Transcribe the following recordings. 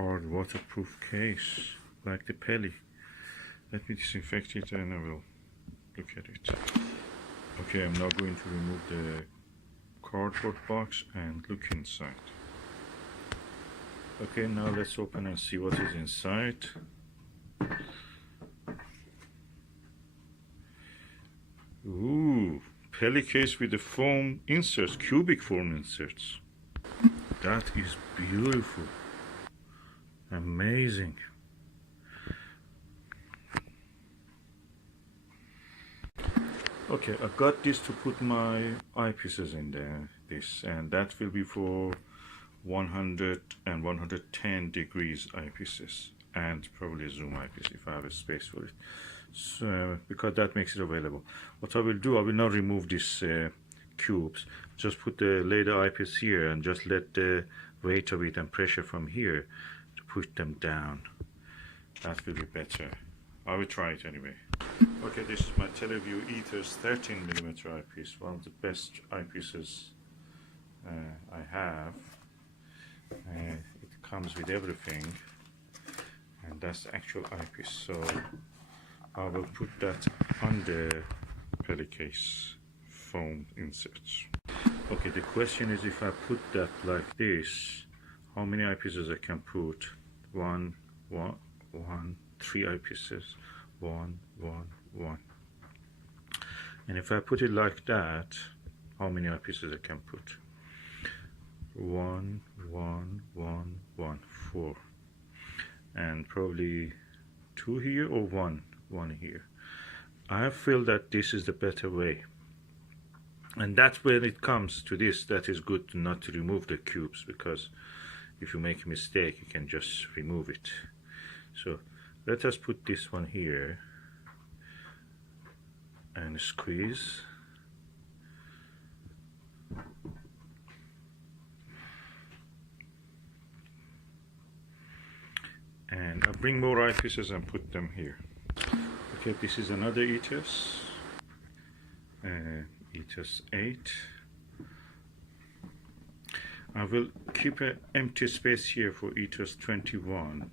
hard waterproof case like the Pelly. Let me disinfect it and I will look at it. Okay, I'm now going to remove the cardboard box and look inside. Okay, now let's open and see what is inside. Ooh, Pelly case with the foam inserts, cubic foam inserts. That is beautiful. Amazing. Okay, I got this to put my eyepieces in there, and that will be for 100 and 110 degrees eyepieces, and probably a zoom eyepiece if I have a space for it. So, because that makes it available. What I will do, I will not remove these cubes, just put the laser eyepiece here and just let the weight of it and pressure from here to push them down. That will be better. I will try it anyway. Okay, this is my Televue Ethos 13mm eyepiece, one of the best eyepieces I have. It comes with everything, and that's the actual eyepiece, so I will put that on the Pelly case foam inserts. Okay, the question is, if I put that like this, how many eyepieces I can put? 1, 3 eyepieces. 1, 1, 1. And if I put it like that, how many eyepieces I can put? 1, 1, 1, 1, 4. And probably 2 here or 1 here. I feel that this is the better way. And that's when it comes to this, that is good not to remove the cubes, because if you make a mistake, you can just remove it. So let us put this one here and squeeze. And I'll bring more eyepieces and put them here. Okay, this is another Ethos, Ethos 8. I will keep an empty space here for Ethos 21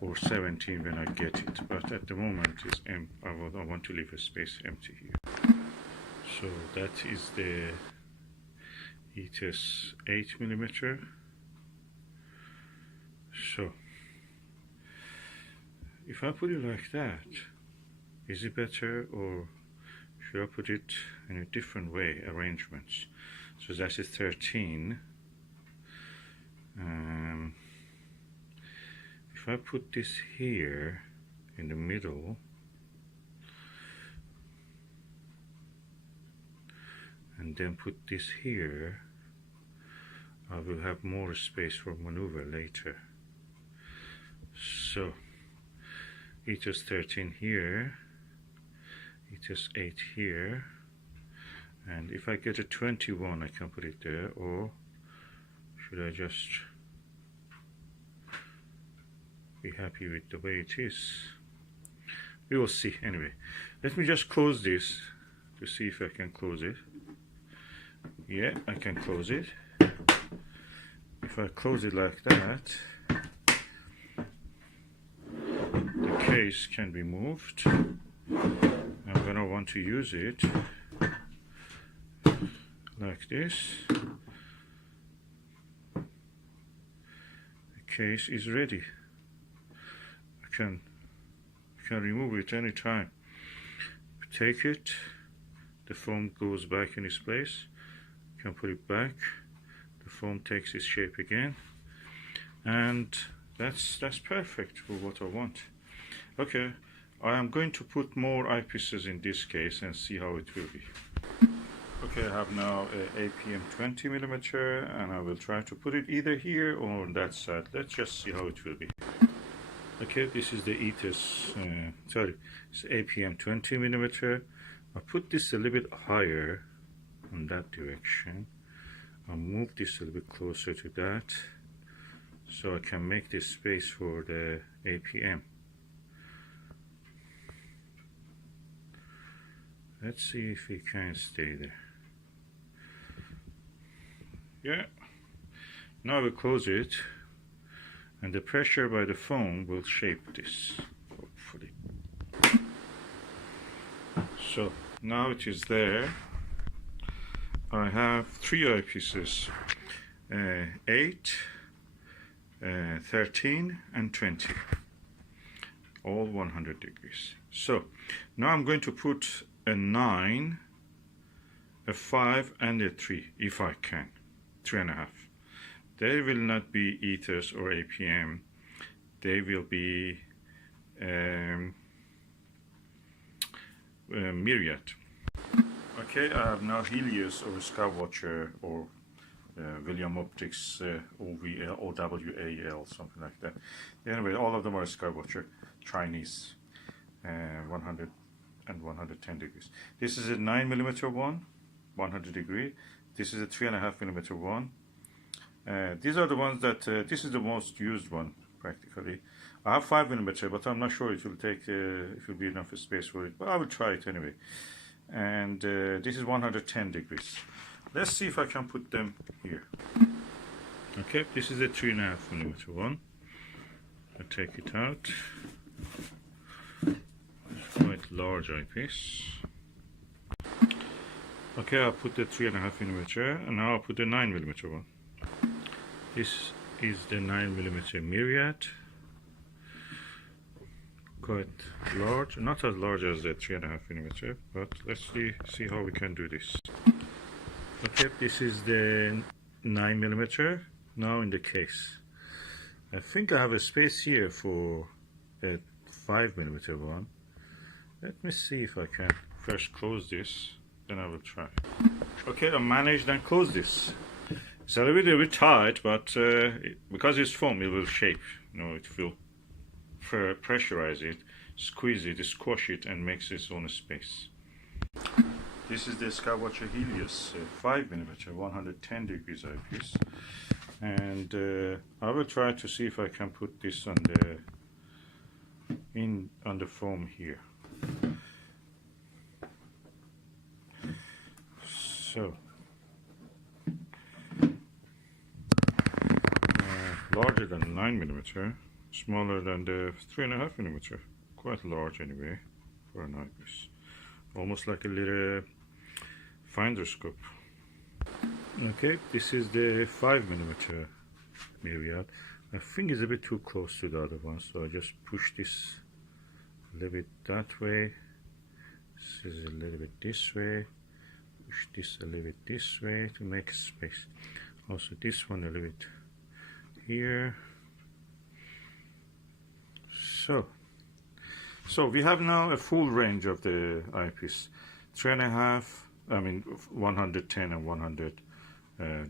or 17 when I get it, but at the moment it's I want to leave a space empty here. So that is the Ethos 8mm. So if I put it like that, is it better, or should I put it in a different way, arrangements? So that's a 13. If I put this here in the middle, and then put this here, I will have more space for maneuver later. So Ethos 13 here, Ethos 8 here, and if I get a 21 I can put it there, or should I just be happy with the way it is? We will see. Anyway, let me just close this to see if I can close it. Yeah, I can close it. If I close it like that, the case can be moved, and when I want to use it like this, the case is ready. I can remove it anytime. Take it, the foam goes back in its place. You can put it back, the foam takes its shape again, and that's perfect for what I want. Okay, I am going to put more eyepieces in this case and see how it will be. Okay, I have now a APM 20mm, and I will try to put it either here or on that side. Let's just see how it will be. Okay, this is the Ethos, it's APM 20mm. I put this a little bit higher in that direction. I'll move this a little bit closer to that, so I can make this space for the APM. Let's see if it can stay there. Yeah, now I will close it, and the pressure by the foam will shape this, hopefully. So now it is there. I have 3 eyepieces, 8, 13 and 20, all 100 degrees. So now I'm going to put a 9, a 5 and a 3 if I can, 3.5. They will not be Ethos or APM, they will be Myriad. Okay, I have now Helios or Skywatcher or William Optics OVL, OWAL, something like that. Anyway, all of them are Skywatcher, Chinese, 100 and 110 degrees. This is a 9mm one, 100 degree. This is a 3.5mm one. These are the ones that, this is the most used one practically. I have 5mm, but I'm not sure it will take, it will be enough space for it, but I will try it anyway. And this is 110 degrees. Let's see if I can put them here. Okay, this is a 3.5mm one. I take it out. It's quite large eyepiece. Okay, I'll put the 3.5mm and now I'll put the 9mm one. This is the 9mm Myriad. Quite large, not as large as the 3.5mm, but let's see how we can do this. Okay, this is the 9mm now in the case. I think I have a space here for a 5mm one. Let me see if I can first close this, then I will try. Okay, I managed and closed this. It's a little bit tight, but because it's foam, it will shape. You know, it will pressurize it, squeeze it, squash it, and makes its own space. This is the Skywatcher Helios 5mm 110 degrees eyepiece, and I will try to see if I can put this on the foam here. So larger than 9mm, smaller than the 3.5mm, quite large anyway for an eyepiece, almost like a little finder scope. Okay, this is the 5mm Myriad. I think it's a bit too close to the other one, so I just push this a little bit that way, this is a little bit this way, push this a little bit this way to make space. Also this one a little bit here. So we have now a full range of the eyepiece, 3.5, 110 and 100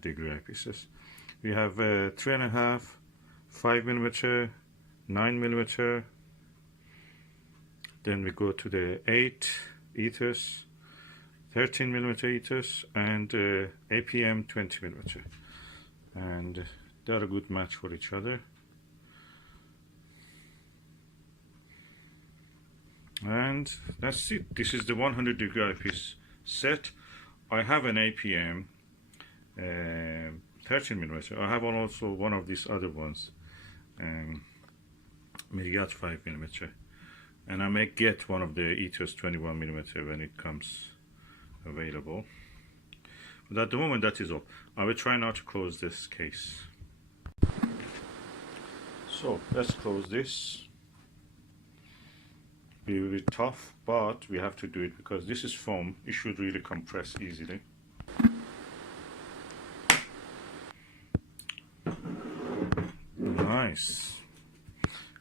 degree eyepieces. We have 3.5, 5mm, 9mm, then we go to the 8 Ethos, 13mm Ethos, and APM 20mm, and they're a good match for each other. And that's it. This is the 100 degree eyepiece set. I have an APM 13mm. I have also one of these other ones, Myriad 5mm, and I may get one of the Ethos 21mm when it comes available. But at the moment, that is all. I will try now to close this case. So let's close this. Be a bit tough, but we have to do it because this is foam. It should really compress easily. Nice.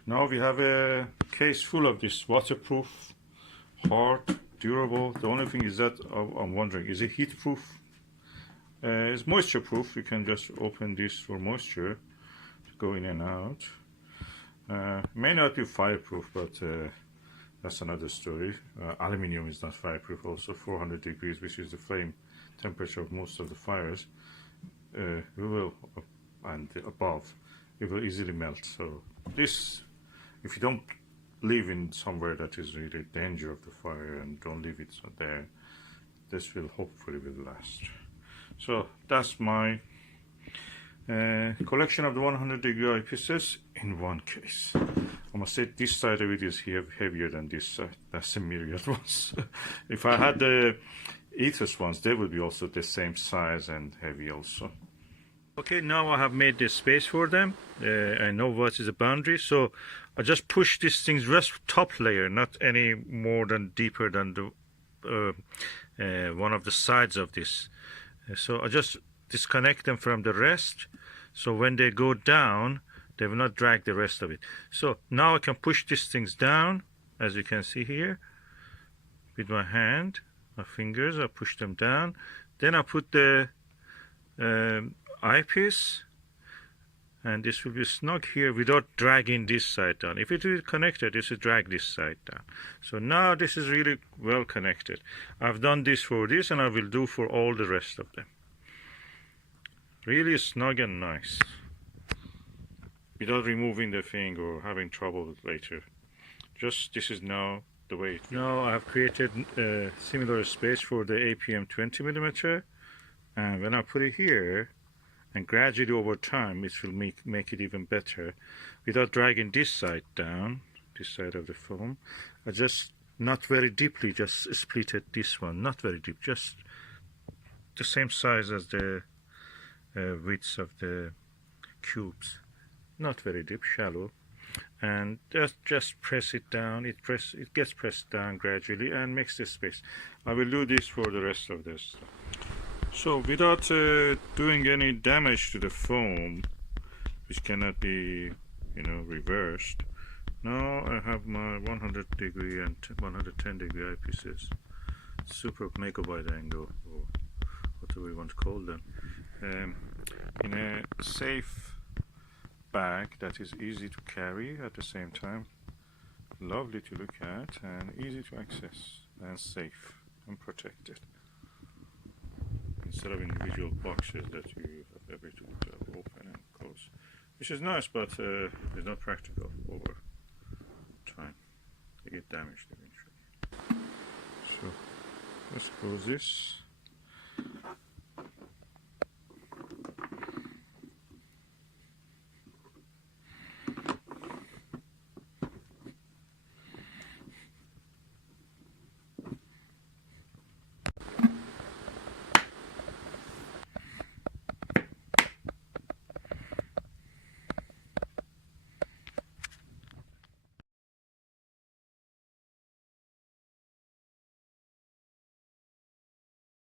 Now we have a case full of this waterproof, hard, durable. The only thing is that I'm wondering, is it heat proof? It's moisture proof. You can just open this for moisture to go in and out. May not be fireproof, but that's another story. Aluminium is not fireproof, also 400 degrees, which is the flame temperature of most of the fires, and above, it will easily melt. So this, if you don't live in somewhere that is really danger of the fire and don't leave it there, this will hopefully will last. So that's my Collection of the 100-degree eyepieces in one case. I must say this side of it is heavier than this side. That's the Myriad ones. If I had the Ethos ones, they would be also the same size and heavy also. Okay, now I have made the space for them. I know what is the boundary, so I just push these things just top layer, not any more than deeper than the one of the sides of this. So I just disconnect them from the rest, so when they go down, they will not drag the rest of it. So now I can push these things down, as you can see here, with my hand, my fingers. I push them down. Then I put the eyepiece, and this will be snug here without dragging this side down. If it is connected, this will drag this side down. So now this is really well connected. I've done this for this, and I will do for all the rest of them. Really snug and nice, without removing the thing or having trouble later. Just this is now the way it is. Now I have created a similar space for the APM 20mm, and when I put it here, and gradually over time it will make it even better without dragging this side down, this side of the foam. I just, not very deeply, just splitted this one, not very deep, just the same size as the widths of the cubes, not very deep, shallow, and just press it down. It gets pressed down gradually and makes the space. I will do this for the rest of this. So without doing any damage to the foam, which cannot be, reversed, now I have my 100-degree and 110-degree eyepieces, super mega wide angle, or whatever we want to call them, in a safe bag that is easy to carry at the same time, lovely to look at and easy to access, and safe and protected, instead of individual boxes that you have every to open and close, which is nice, but it's not practical over time. They get damaged eventually. So let's close this.